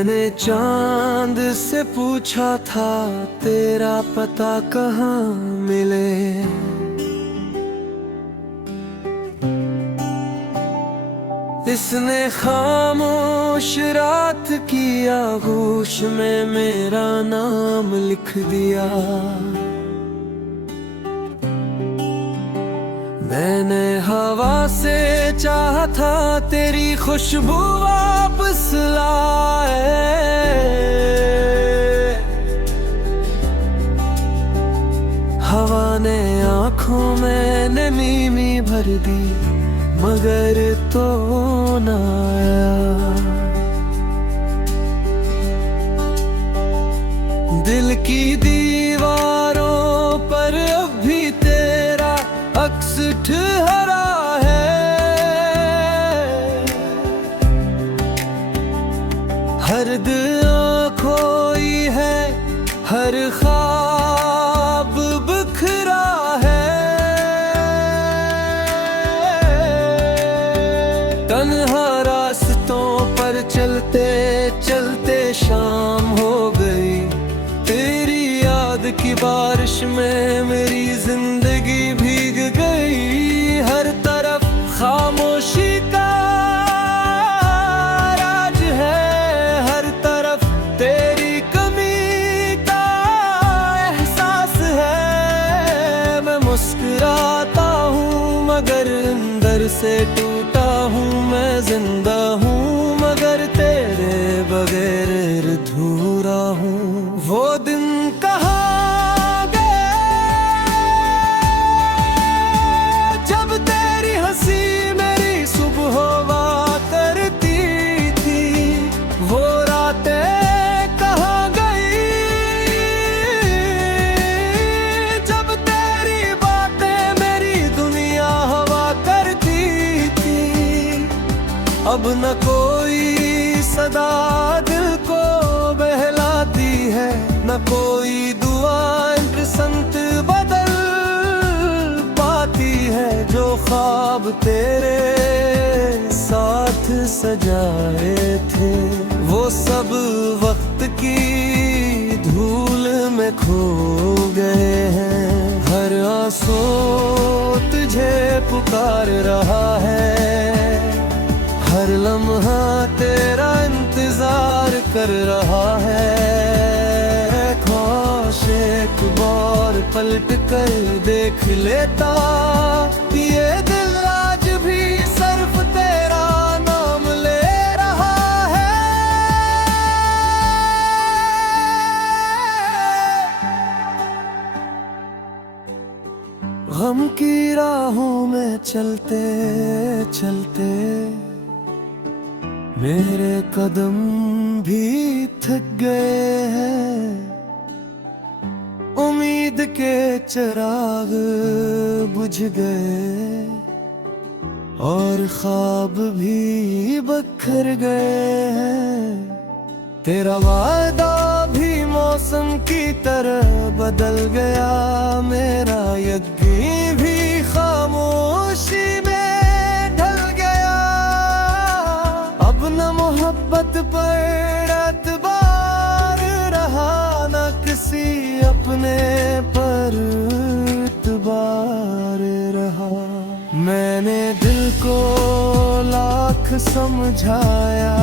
मैंने चांद से पूछा था तेरा पता कहाँ मिले। इसने खामोश रात की आगोश में मेरा नाम लिख दिया। मैंने हवा से चाहा था तेरी खुशबू वापस लाए। हवा ने आँखों में नमी भर दी मगर तो न आया। दिल की दीवारों पर अब भी तेरा अक्स ठहरा है। हर दिल खोई है, हर ख्वाब बिखरा है। तन्हा रास्तों पर चलते चलते शाम हो गई। तेरी याद की बारिश में मेरी जिंदगी भीग गई। हर तरफ खामोशी का राज है, हर तरफ तेरी कमी का एहसास है। मैं मुस्कुराता हूँ मगर अंदर से टूटा हूँ। मैं जिंदा हूँ मगर तेरे बगैर अधूरा हूँ। वो दिन कहाँ गए जब तेरी हंसी मेरी सुबह हुआ करती थी। वो रातें कहाँ गई जब तेरी बातें मेरी दुनिया हवा करती थी। अब न कोई सदा दिल को बहलाती है, न कोई दुआ संत बदल पाती है। जो ख्वाब तेरे साथ सजाए थे वो सब वक्त की धूल में खो गए हैं। हर आंसू तुझे पुकार रहा है, हर लम्हा तेरा इंतजार कर रहा है। काश एक बार पलट कर देख लेता ये दिल आज भी सिर्फ तेरा नाम ले रहा है। गम की राहों में चलते चलते मेरे कदम भी थक गए हैं। उम्मीद के चिराग बुझ गए और ख्वाब भी बखर गए हैं। तेरा वादा भी मौसम की तरह बदल गया। मेरा यकीन भी खामोशी में ढल गया। अब न मोहब्बत पर एतबार रहा, न किसी अपने पर एतबार रहा। मैंने दिल को लाख समझाया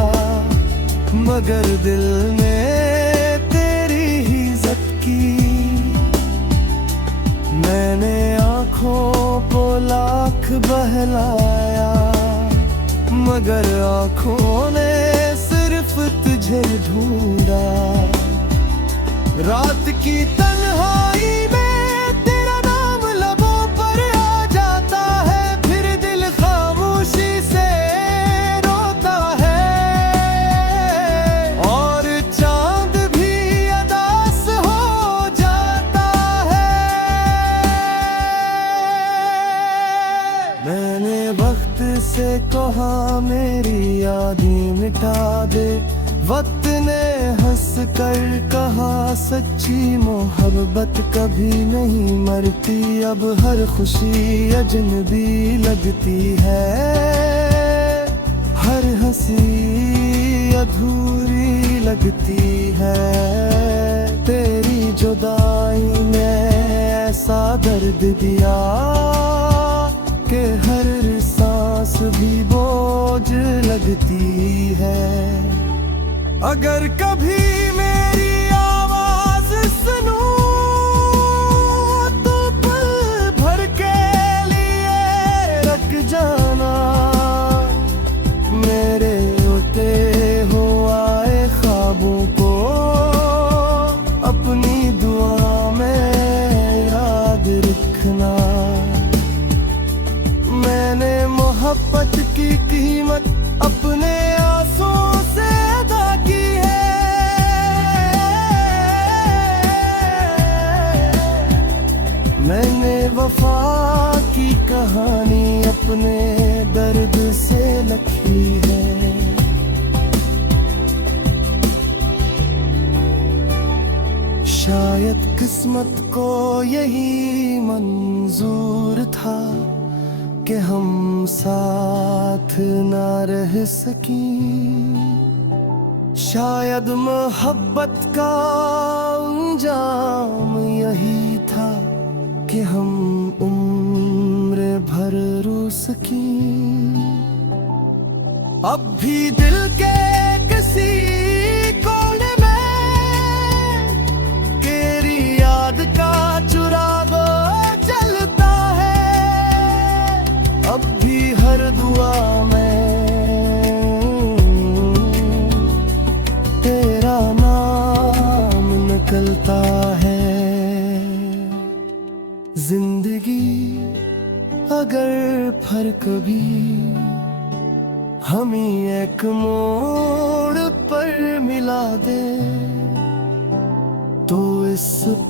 मगर दिल ने तेरी ही इज्जत की। मैंने आँखों को लाख बहलाया मगर आँखों ने सिर्फ तुझे ढूंढा। रात की तन्हाई में तेरा नाम लबों पर आ जाता है। फिर दिल खामोशी से रोता है और चांद भी अदास हो जाता है। मैंने वक्त से कहा मेरी यादें मिटा दे। वक्त ने हंस कर कहा सच्ची मोहब्बत कभी नहीं मरती। अब हर खुशी अजनबी लगती है, हर हंसी अधूरी लगती है। तेरी जुदाई ने ऐसा दर्द दिया कि हर सांस भी बोझ लगती है। अगर कभी मेरी आवाज सुनूं तो पल भर के लिए रख जाना। मेरे उठे हो आए ख्वाबों को अपनी दुआ में याद रखना। मैंने मोहब्बत की कीमत अपने आंसुओं से अदा की है। मैंने वफा की कहानी अपने दर्द से लिखी है। शायद किस्मत को यही मंजूर था कि हम साथ ना रह सकी। शायद मोहब्बत का अंजाम यही था कि हम उम्र भर रो सकी। अब भी दिल के किसी कोने में तेरी याद का चिराग जलता है। अब भी हर दुआ में तेरा नाम निकलता है। जिंदगी अगर फिर कभी हमें एक मोड़ पर मिला दे तो इस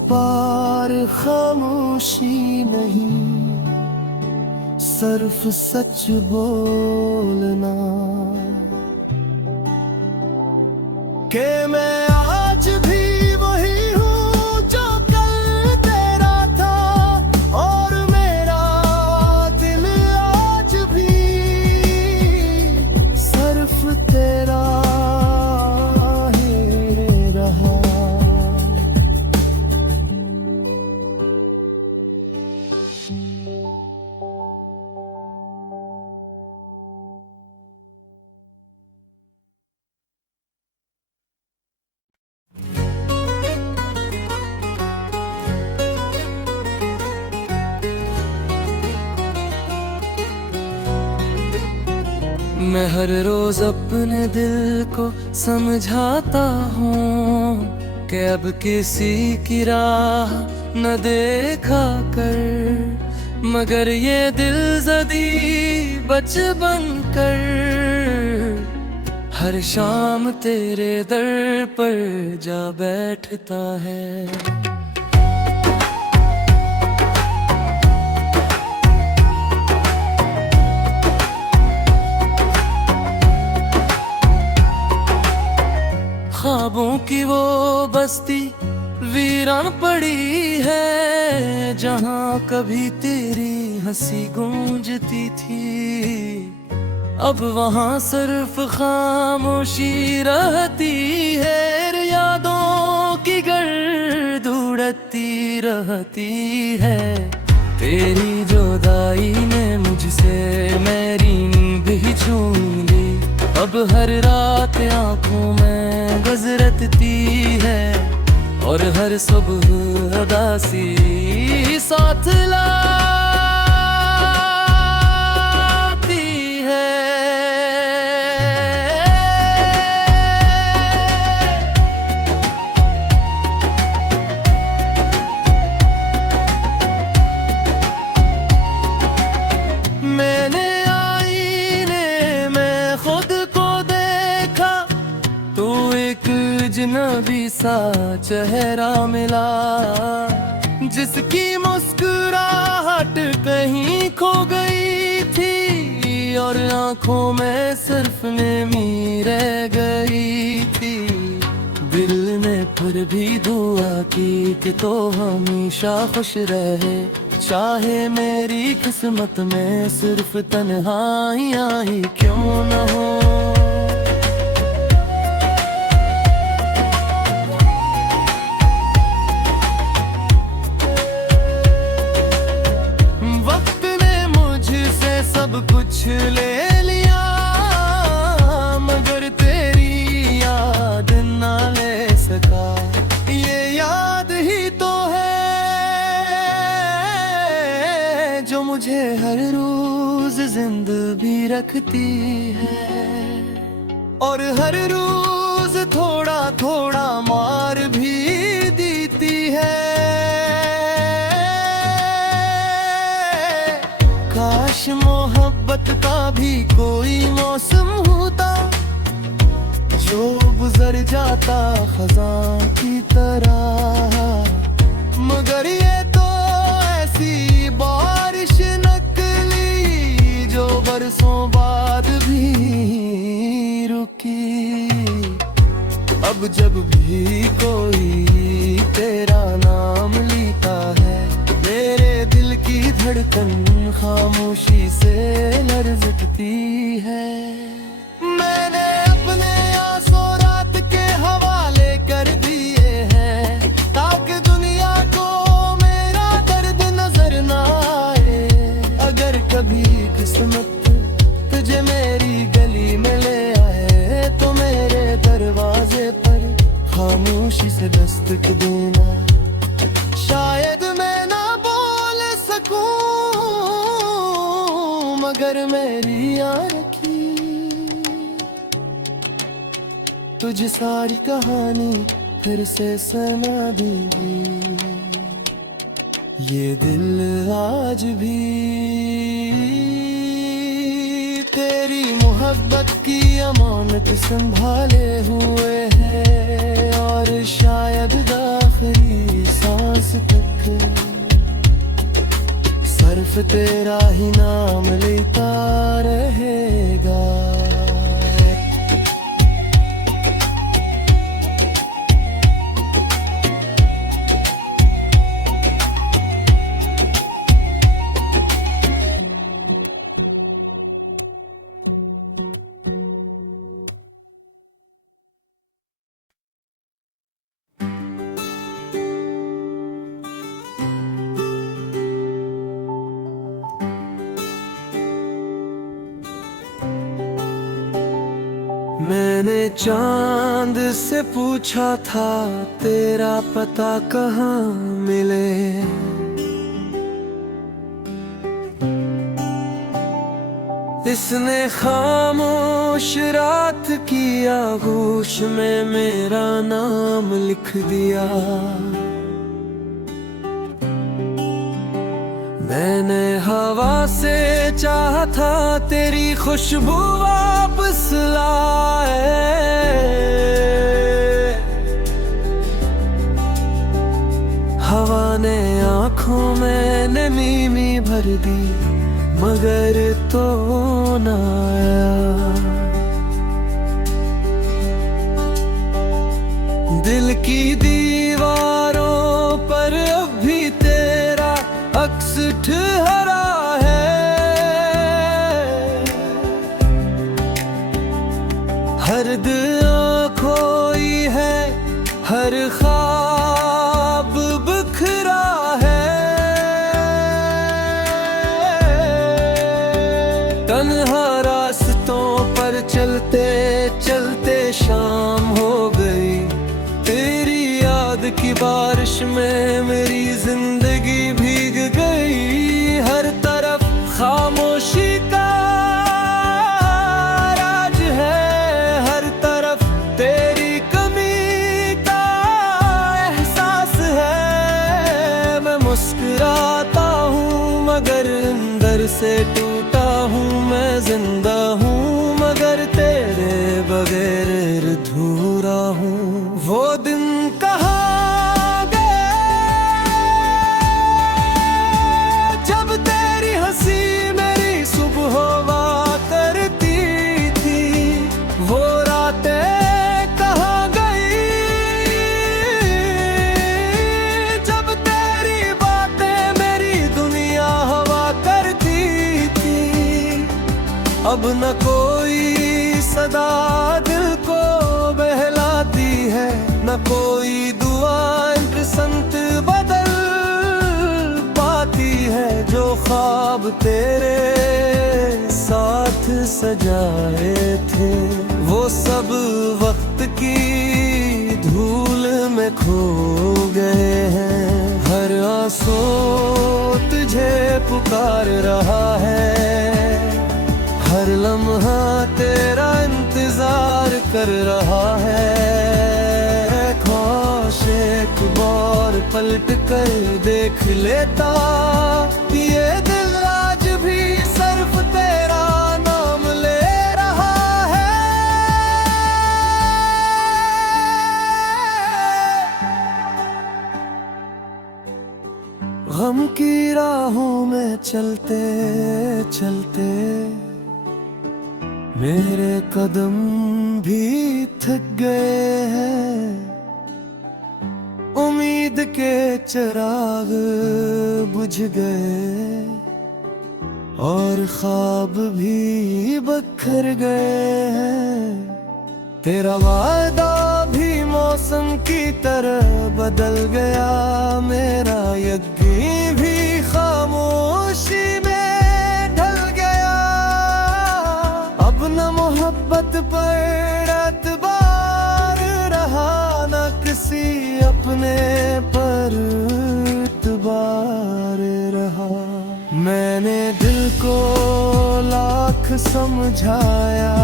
पार खामोशी नहीं, सिर्फ सच बोलना कि मैं आज भी वही हूँ जो कल तेरा था। और मेरा दिल आज भी सिर्फ तेरा ही रहा। मैं हर रोज अपने दिल को समझाता हूँ कि अब किसी की राह न देखा कर, मगर ये दिल जदी बचपन कर हर शाम तेरे दर पर जा बैठता है। ख्वाबों की वो बस्ती वीरान पड़ी है जहाँ कभी तेरी हंसी गूंजती थी। अब वहाँ सिर्फ खामोशी रहती है, यादों की गर्द उड़ती रहती है। तेरी जुदाई ने मुझसे मेरी नींद ही छीन ली। अब हर रात आंखों में गुजरती है और हर सुबह उदासी साथ लाती है। मैंने अजनबी सा चेहरा मिला जिसकी मुस्कुराहट कहीं खो गई थी और आंखों में सिर्फ नमी रह गई थी। दिल ने फिर भी दुआ की कि तो हमेशा खुश रहे, चाहे मेरी किस्मत में सिर्फ तन्हाइयां ही क्यों न हो। हर रोज जिंदगी रखती है, और हर रोज थोड़ा थोड़ा मार भी देती है। काश मोहब्बत का भी कोई मौसम होता, जो गुजर जाता खज़ां की तरह, मगर ये तो ऐसी बारिश नकली जो बरसों बाद भी रुकी। अब जब भी कोई तेरा नाम लेता है, मेरे दिल की धड़कन खामोशी से लरजती है। मैंने अपने आंसू रात के हवाले कर दिए हैं, ताकि दुनिया को मेरा दर्द नजर ना आए। अगर कभी किस्मत तुझे मेरी गली में ले आए, तो मेरे दरवाजे पर खामोशी से दस्तक देना। शायद मैं ना बोल सकूं, मगर मेरी यार की तुझे सारी कहानी फिर से सुना देगी। ये दिल आज भी तेरी मोहब्बत की अमानत संभाले हुए है, और शायद आखिरी सांस तक सिर्फ तेरा ही नाम लेता रहेगा। मैंने चांद से पूछा था तेरा पता कहाँ मिले, इसने खामोश रात की आगोश में मेरा नाम लिख दिया। मैंने हवा से चाहा था तेरी खुशबू वापस लाए, हवा ने आँखों में नमी भर दी, मगर तो ना आया। दिल की दीवारों पर अब भी तेरा अक्स ठहरा है, हर दिल खोई है, हर ख्वाब बिखरा है। तन्हा रास्तों पर चलते चलते शाम हो गई, तेरी याद की बारिश में मेरी जिंदगी भीग गई। हर तरफ खामोशी का राज है, हर तरफ तेरी कमी का एहसास है। मैं मुस्कुराता हूँ मगर अंदर से टूटा हूँ, मैं जिंदा हूँ मगर तेरे बगैर अधूरा हूँ। वो दिन कहाँ गए जब तेरी हंसी मेरी सुबह हुआ करती थी, वो रातें कहाँ गई जब तेरी बातें मेरी दुनिया हवा करती थी। अब न कोई सदा दिल को बहलाती है, न कोई दुआ संत बदल पाती है। जो ख्वाब तेरे साथ सजाए थे, वो सब वक्त की धूल में खो गए हैं। हर आंसू तुझे पुकार रहा है। हर लम्हा तेरा इंतजार कर रहा है। ख्वाहिश एक बार पलट कर देख लेता, ये दिल आज भी सिर्फ तेरा नाम ले रहा है। गम की राहों में चलते चलते मेरे कदम भी थक गए हैं। उम्मीद के चिराग बुझ गए और ख्वाब भी बिखर गए हैं। तेरा वादा भी मौसम की तरह बदल गया, मेरा यकीन भी खामोशी में ढल गया। अब न मोहब्बत पर एतबार रहा, न किसी अपने पर एतबार रहा। मैंने दिल को लाख समझाया,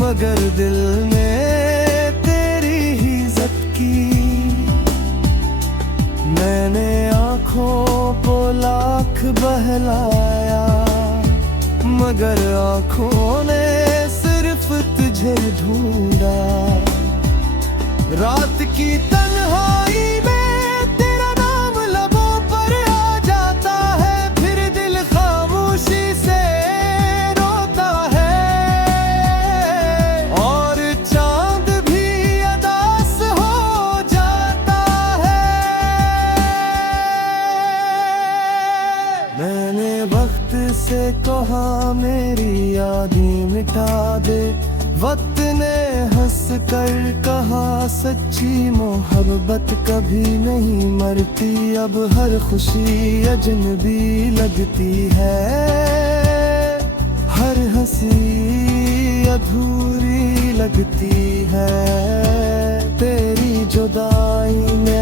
मगर दिल ने तेरी ही इज्जत की। मैंने आँखों को लाख बहलाया, मगर आँखों ने सिर्फ तुझे ढूंढा। रात की तन्हाई में तेरा नाम लबों पर आ जाता है, फिर दिल खामोशी से रोता है। और चांद भी अदास हो जाता है। मैंने वक्त से कहा मेरी यादें मिटा दे, वक्त ने हंस कर कहा सच्ची मोहब्बत कभी नहीं मरती। अब हर खुशी अजनबी लगती है, हर हंसी अधूरी लगती है। तेरी जुदाई ने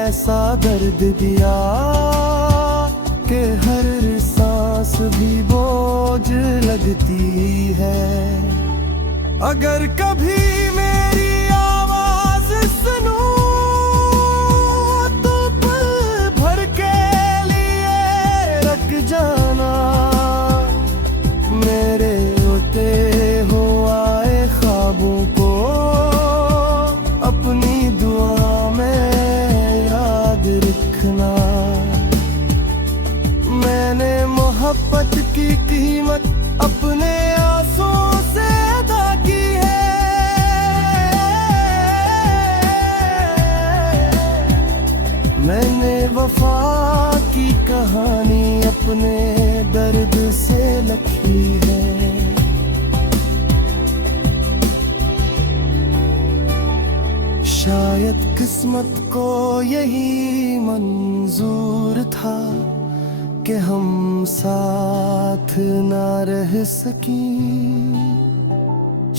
ऐसा दर्द दिया कि हर सांस भी बोझ लगती है। अगर कभी मेरी आवाज सुनो तो पल भर के लिए रख जाना। मेरे उठे हो आए ख्वाबों को अपनी दुआ में याद रखना। मैंने मोहब्बत की कीमत अपने आंसुओं से अदा की है। मैंने वफा की कहानी अपने दर्द से लिखी है। शायद किस्मत को यही मंजूर था कि हम साथ ना रह सकी।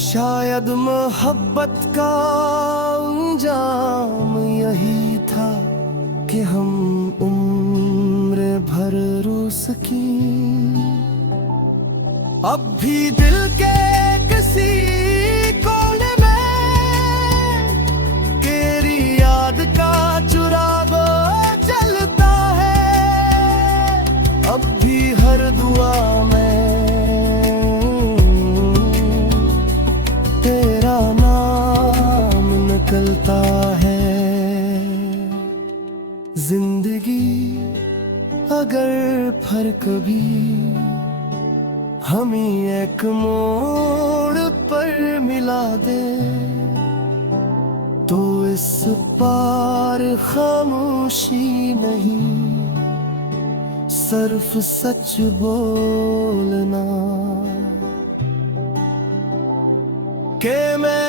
शायद मोहब्बत का अंजाम यही था कि हम उम्र भर रो सकी। अब भी दिल के किसी कोने में तेरी याद का चिराग जलता है। अब भी हर दुआ में तेरा नाम निकलता है। जिंदगी अगर फिर कभी हमें एक मोड़ पर मिला दे तो इस पार खामोशी नहीं, सिर्फ सच बोलना कि मैं